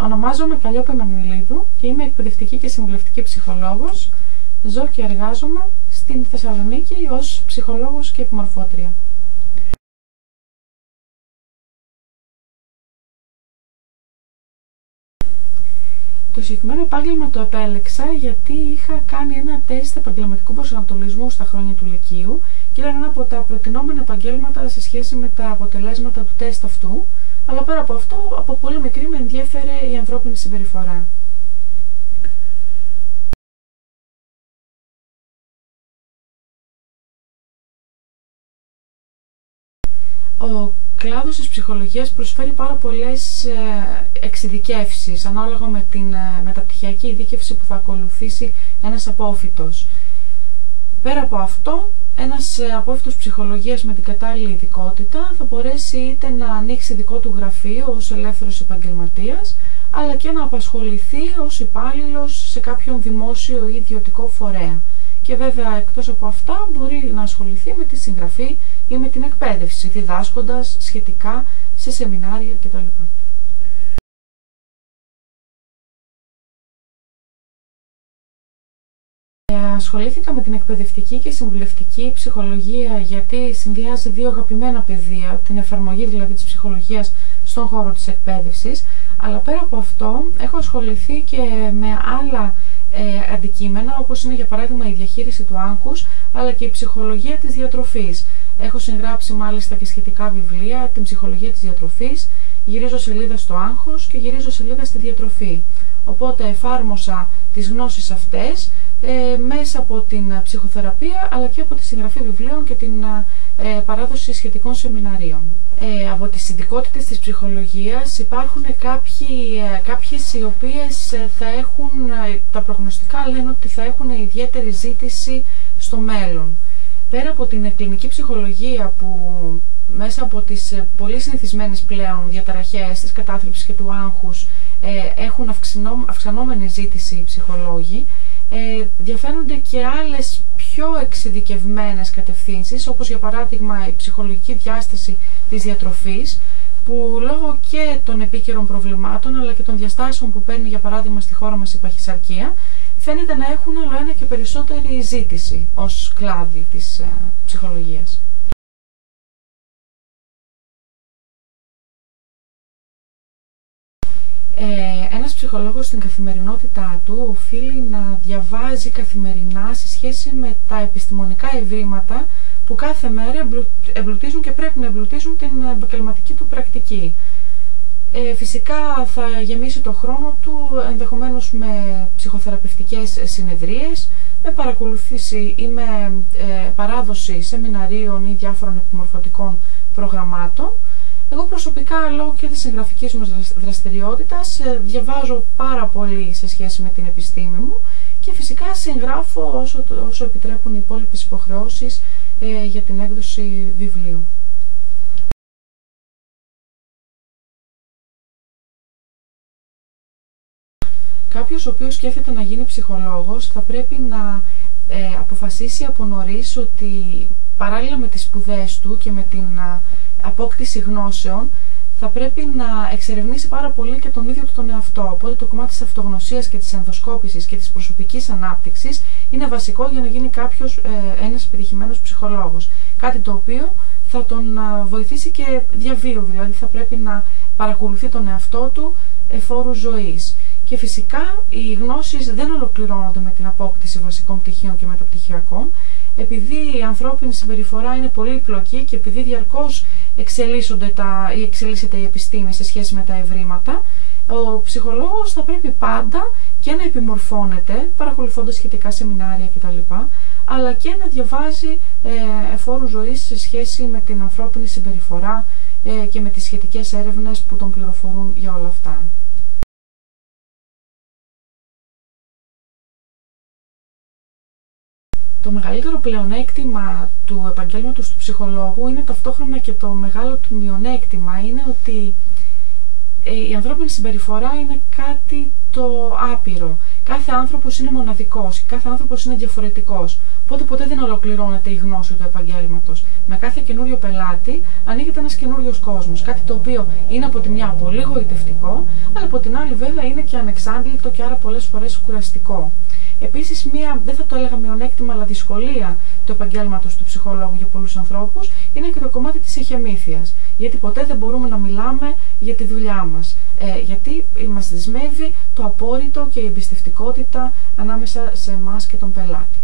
Ονομάζομαι Καλλιόπη Εμμανουηλίδου και είμαι εκπαιδευτική και συμβουλευτική ψυχολόγος. Ζω και εργάζομαι στην Θεσσαλονίκη ως ψυχολόγος και επιμορφώτρια. Το συγκεκριμένο επάγγελμα το επέλεξα γιατί είχα κάνει ένα τεστ επαγγελματικού προσανατολισμού στα χρόνια του Λυκείου και ήταν ένα από τα προτινόμενα επαγγέλματα σε σχέση με τα αποτελέσματα του τεστ αυτού, αλλά πέρα από αυτό, από πολύ μικρή με ενδιέφερε η ανθρώπινη συμπεριφορά. Ο κλάδος της ψυχολογίας προσφέρει πάρα πολλές εξειδικεύσεις ανάλογα με την μεταπτυχιακή ειδίκευση που θα ακολουθήσει ένας απόφοιτος. Πέρα από αυτό, ένας απόφοιτος ψυχολογίας με την κατάλληλη ειδικότητα θα μπορέσει είτε να ανοίξει δικό του γραφείο ως ελεύθερος επαγγελματίας, αλλά και να απασχοληθεί ως υπάλληλος σε κάποιον δημόσιο ή ιδιωτικό φορέα. Και βέβαια εκτός από αυτά μπορεί να ασχοληθεί με τη συγγραφή ή με την εκπαίδευση, διδάσκοντας σχετικά σε σεμινάρια κτλ. Ασχολήθηκα με την εκπαιδευτική και συμβουλευτική ψυχολογία γιατί συνδυάζει δύο αγαπημένα πεδία, την εφαρμογή δηλαδή της ψυχολογίας στον χώρο της εκπαίδευσης, αλλά πέρα από αυτό έχω ασχοληθεί και με άλλα αντικείμενα, όπως είναι για παράδειγμα η διαχείριση του άγχους, αλλά και η ψυχολογία της διατροφής. Έχω συγγράψει μάλιστα και σχετικά βιβλία, την ψυχολογία της διατροφής, γυρίζω σελίδα στο άγχος και γυρίζω σελίδα στη διατροφή. Οπότε εφάρμοσα τις γνώσεις αυτές μέσα από την ψυχοθεραπεία, αλλά και από τη συγγραφή βιβλίων και την παράδοση σχετικών σεμιναρίων. Από τις ειδικότητες της ψυχολογίας υπάρχουν κάποιες οι οποίες θα έχουν, τα προγνωστικά λένε ότι θα έχουν ιδιαίτερη ζήτηση στο μέλλον. Πέρα από την κλινική ψυχολογία που μέσα από τις πολύ συνηθισμένες πλέον διαταραχές της κατάθλιψης και του άγχους έχουν αυξανόμενη ζήτηση οι ψυχολόγοι, διαφέρονται και άλλες πιο εξειδικευμένες κατευθύνσεις, όπως για παράδειγμα η ψυχολογική διάσταση της διατροφής, που λόγω και των επίκαιρων προβλημάτων αλλά και των διαστάσεων που παίρνει για παράδειγμα στη χώρα μας η παχυσαρκία, φαίνεται να έχουν όλο ένα και περισσότερη ζήτηση ως κλάδι της ψυχολογίας. Ένας ψυχολόγος στην καθημερινότητά του οφείλει να διαβάζει καθημερινά σε σχέση με τα επιστημονικά ευρήματα που κάθε μέρα εμπλουτίζουν και πρέπει να εμπλουτίζουν την επαγγελματική του πρακτική. Φυσικά θα γεμίσει το χρόνο του ενδεχομένως με ψυχοθεραπευτικές συνεδρίες, με παρακολουθήσει ή με παράδοση σεμιναρίων ή διάφορων επιμορφωτικών προγραμμάτων. Εγώ προσωπικά, λόγω και της συγγραφικής μου δραστηριότητας, διαβάζω πάρα πολύ σε σχέση με την επιστήμη μου και φυσικά συγγράφω όσο επιτρέπουν οι υπόλοιπες υποχρεώσεις για την έκδοση βιβλίου. Κάποιος ο οποίος σκέφτεται να γίνει ψυχολόγος θα πρέπει να αποφασίσει από νωρίς ότι παράλληλα με τις σπουδές του και με την απόκτηση γνώσεων θα πρέπει να εξερευνήσει πάρα πολύ και τον ίδιο του τον εαυτό. Οπότε το κομμάτι της αυτογνωσίας και της ενδοσκόπησης και της προσωπικής ανάπτυξης είναι βασικό για να γίνει κάποιος ένας επιτυχημένος ψυχολόγος. Κάτι το οποίο θα τον βοηθήσει και διαβίου, δηλαδή θα πρέπει να παρακολουθεί τον εαυτό του εφόρου ζωής. Και φυσικά οι γνώσεις δεν ολοκληρώνονται με την απόκτηση βασικών πτυχίων και μεταπτυχιακών. Επειδή η ανθρώπινη συμπεριφορά είναι πολύπλοκη και επειδή διαρκώς εξελίσσεται η επιστήμη σε σχέση με τα ευρήματα, ο ψυχολόγος θα πρέπει πάντα και να επιμορφώνεται παρακολουθώντας σχετικά σεμινάρια κτλ, αλλά και να διαβάζει εφόρου ζωής σε σχέση με την ανθρώπινη συμπεριφορά και με τις σχετικές έρευνες που τον πληροφορούν για όλα αυτά. Το μεγαλύτερο πλεονέκτημα του επαγγέλματος του ψυχολόγου είναι ταυτόχρονα και το μεγάλο του μειονέκτημα, είναι ότι η ανθρώπινη συμπεριφορά είναι κάτι το άπειρο. Κάθε άνθρωπος είναι μοναδικός, κάθε άνθρωπος είναι διαφορετικός. Οπότε ποτέ δεν ολοκληρώνεται η γνώση του επαγγέλματος. Με κάθε καινούριο πελάτη ανοίγεται ένας καινούριος κόσμος. Κάτι το οποίο είναι από τη μια πολύ γοητευτικό, αλλά από την άλλη βέβαια είναι και ανεξάντλητο και άρα πολλές φορές κουραστικό. Επίσης, δεν θα το έλεγα μειονέκτημα, αλλά δυσκολία του επαγγέλματος του ψυχολόγου για πολλούς ανθρώπους είναι και το κομμάτι της εχεμήθειας. Γιατί ποτέ δεν μπορούμε να μιλάμε για τη δουλειά μας. Γιατί μας δεσμεύει το απόρριτο και η εμπιστευτικότητα ανάμεσα σε εμάς και τον πελάτη.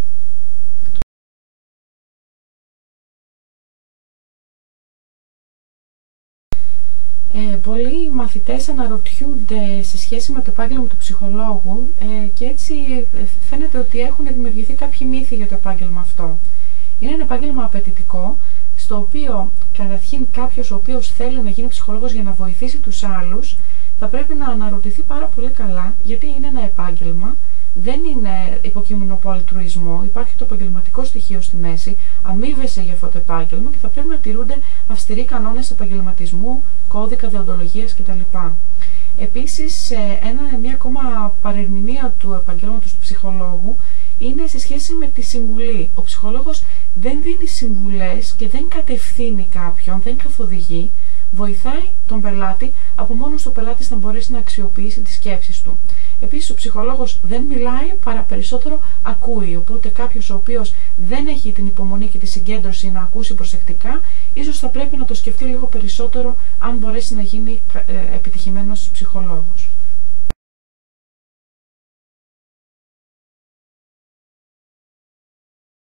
Πολλοί μαθητές αναρωτιούνται σε σχέση με το επάγγελμα του ψυχολόγου και έτσι φαίνεται ότι έχουν δημιουργηθεί κάποιοι μύθοι για το επάγγελμα αυτό. Είναι ένα επάγγελμα απαιτητικό, στο οποίο καταρχήν κάποιος ο οποίος θέλει να γίνει ψυχολόγος για να βοηθήσει τους άλλους θα πρέπει να αναρωτηθεί πάρα πολύ καλά, γιατί είναι ένα επάγγελμα, δεν είναι υποκείμενο από αλτρουισμό, υπάρχει το επαγγελματικό στοιχείο στη μέση, αμείβεσαι για αυτό το επάγγελμα και θα πρέπει να τηρούνται αυστηροί κανόνες επαγγελματισμού, κώδικα δεοντολογίας κτλ. Επίσης, μια ακόμα παρερμηνία του επαγγέλματος του ψυχολόγου είναι σε σχέση με τη συμβουλή. Ο ψυχολόγος δεν δίνει συμβουλές και δεν κατευθύνει κάποιον, δεν καθοδηγεί, βοηθάει τον πελάτη από μόνος ο πελάτης να μπορέσει να αξιοποιήσει τις σκέψεις του. Επίσης, ο ψυχολόγος δεν μιλάει, παρά περισσότερο ακούει. Οπότε κάποιος ο οποίος δεν έχει την υπομονή και τη συγκέντρωση να ακούσει προσεκτικά, ίσως θα πρέπει να το σκεφτεί λίγο περισσότερο αν μπορέσει να γίνει επιτυχημένος ψυχολόγος.